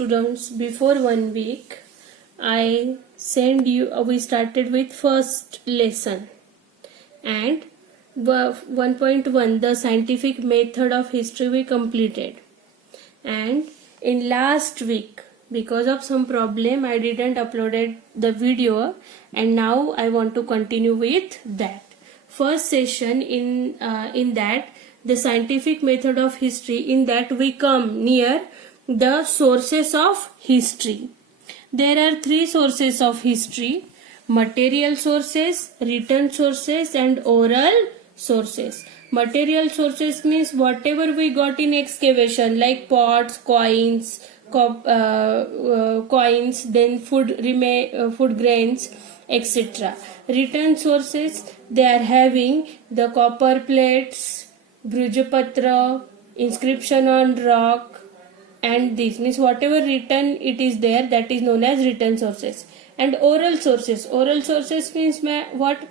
students, before 1 week I send you we started with first lesson and 1.1 the scientific method of history we completed, and in last week because of some problem I didn't uploaded the video, and now I want to continue with that first session. In that the scientific method of history, in that we come near the sources of history. There are three sources of history: material sources, written sources and oral sources. Material sources means whatever we got in excavation, like pots, coins, then food grains, etc. Written sources, they are having the copper plates, Brujapatra, inscription on rock, and this means whatever written it is there, that is known as written sources. And oral sources means what?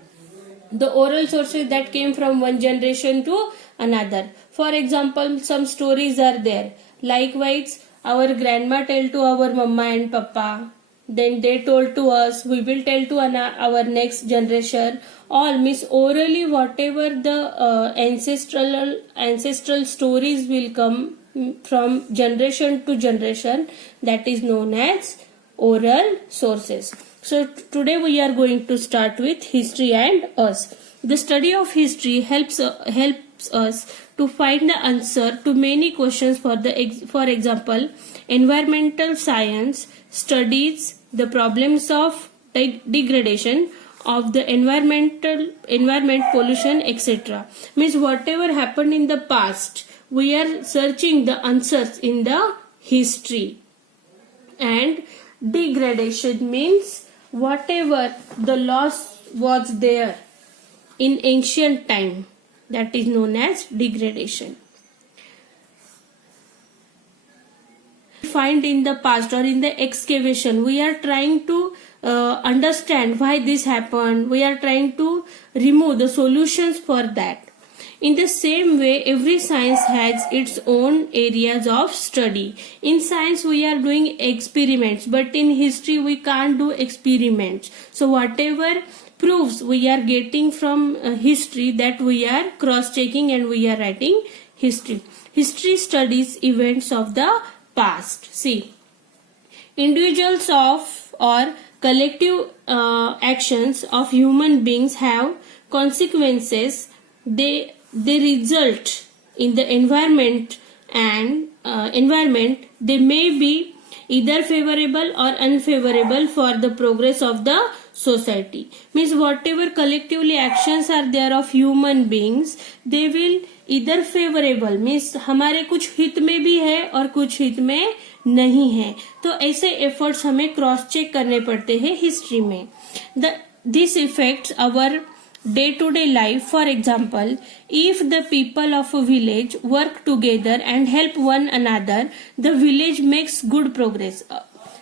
The oral sources that came from one generation to another. For example, some stories are there. Likewise, our grandma tell to our mama and papa, then they told to us, we will tell to our next generation. All means orally whatever the ancestral stories will come from generation to generation, that is known as oral sources. So today we are going to start with history and us. The study of history helps us to find the answer to many questions. For example, environmental science studies the problems of degradation of the environment, pollution, etc. Means whatever happened in the past, we are searching the answers in the history. And degradation means whatever the loss was there in ancient time, that is known as degradation. Find in the past or in the excavation, we are trying to understand why this happened. We are trying to remove the solutions for that. In the same way, every science has its own areas of study. In science, we are doing experiments, but in history, we can't do experiments. So whatever proofs we are getting from history, that we are cross-checking and we are writing history. History studies events of the past. See, individuals of or collective actions of human beings have consequences. They result in the environment, and they may be either favorable or unfavorable for the progress of the society. Means whatever collectively actions are there of human beings, they will either favorable, means हमारे कुछ हित में भी है और कुछ हित में नहीं है. तो ऐसे एफर्ट्स हमें क्रॉस चेक करने पड़ते हैं हिस्ट्री में. This affects our day-to-day life. For example, if the people of a village work together and help one another, the village makes good progress.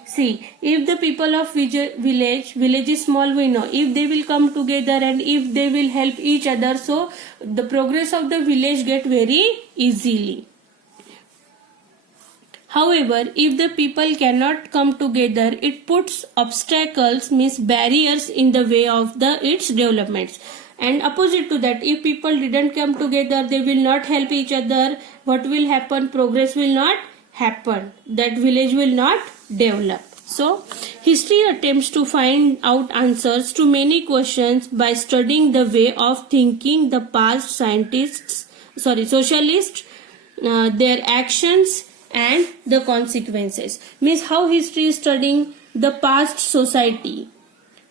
See, if the people of village is small, we know, if they will come together and if they will help each other, so the progress of the village get very easily. However, if the people cannot come together, it puts obstacles, means barriers in the way of its developments. And opposite to that, if people didn't come together, they will not help each other. What will happen? Progress will not happen. That village will not develop. So, history attempts to find out answers to many questions by studying the way of thinking the past socialists, their actions and the consequences. Means how history is studying the past society,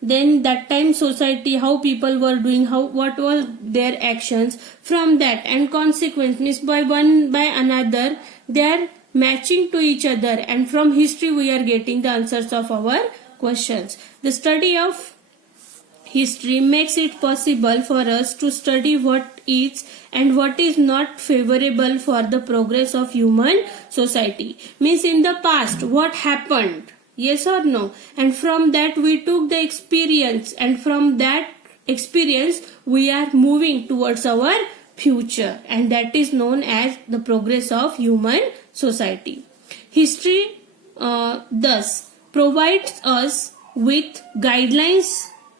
then that time society, how people were doing, what was their actions, from that, and consequence means by another they are matching to each other, and from history we are getting the answers of our questions. The study of history makes it possible for us to study what is and what is not favorable for the progress of human society. Means in the past what happened, yes or no, and from that we took the experience, and from that experience we are moving towards our future, and that is known as the progress of human society. History thus provides us with guidelines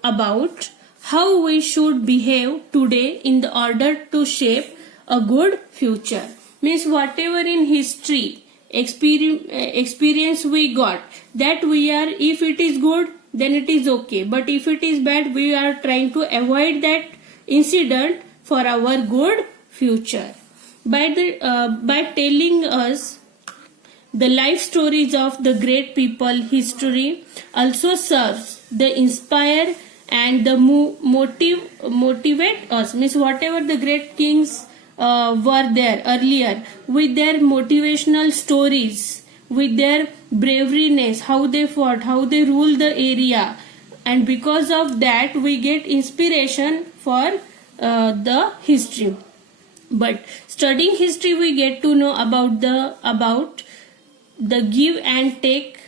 about how we should behave today in the order to shape a good future. Means whatever in history experience we got, that we are, if it is good then it is okay, but if it is bad we are trying to avoid that incident for our good future. By telling us the life stories of the great people, history also serves the inspire and the motivate us. Means whatever the great kings were there earlier, with their motivational stories, with their braveryness, how they fought, how they ruled the area, and because of that we get inspiration for the history. But studying history we get to know about the give and take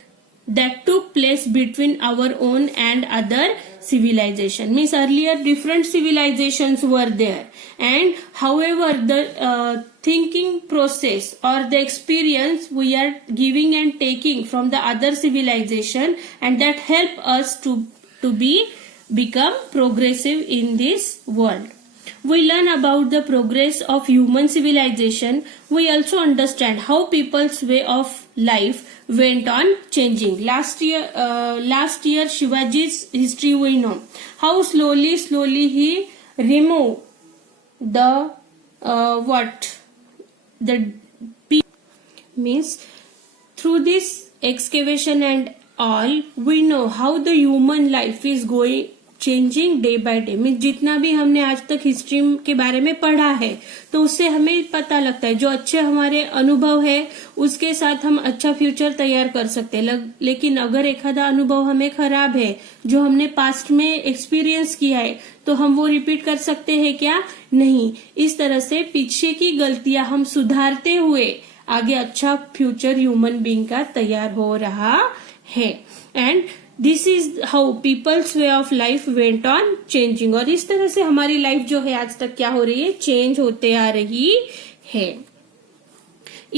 that took place between our own and other civilization. Means earlier different civilizations were there, and however the thinking process or the experience we are giving and taking from the other civilization, and that help us to become progressive in this world. We learn about the progress of human civilization. We also understand how people's way of life went on changing. Last year Shivaji's history we know how slowly he removed the means through this excavation and all we know how the human life is going changing day by day. Means जितना भी हमने आज तक history के बारे में पढ़ा है तो उससे हमें पता लगता है जो अच्छे हमारे अनुभव है उसके साथ हम अच्छा फ्यूचर तैयार कर सकते हैं। लेकिन अगर एक आधा अनुभव हमें खराब है जो हमने पास्ट में एक्सपीरियंस किया है तो हम वो रिपीट कर सकते हैं क्या? नहीं। इस तरह से पीछे की गलतियां हम सुधारते हुए आगे अच्छा फ्यूचर ह्यूमन बीइंग का तैयार हो रहा है। And this is how people's way of life went on changing. और इस तरह से हमारी लाइफ जो है आज तक क्या हो रही है? चेंज होते आ रही है।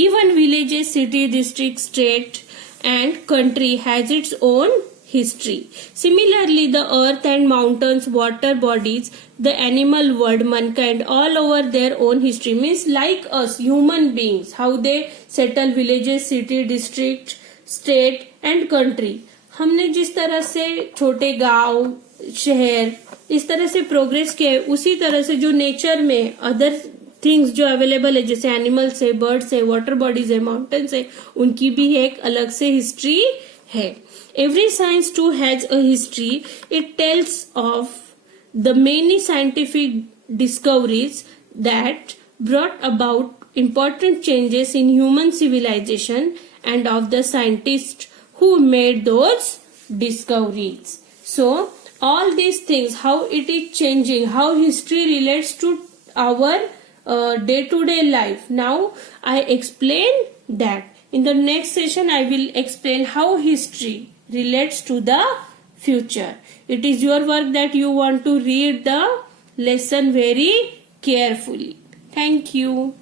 Even villages, city, district, state and country has its own history. Similarly, the earth and mountains, water bodies, the animal world, mankind, all over their own history. Means like us, human beings, how they settle villages, city, district, state and country. हमने जिस तरह से छोटे गांव, शहर इस तरह से प्रोग्रेस किया है, उसी तरह से जो नेचर में अदर थिंग्स जो अवेलेबल है जैसे एनिमल्स है, बर्ड्स है, वाटर बॉडीज है, माउंटेन्स है, उनकी भी एक अलग से हिस्ट्री है। Every science too has a history. It tells of the many scientific discoveries that brought about important changes in human civilization and of the scientists who made those discoveries. So all these things, how it is changing, how history relates to our day-to-day life. Now I explain that. In the next session I will explain how history relates to the future. It is your work that you want to read the lesson very carefully. Thank you.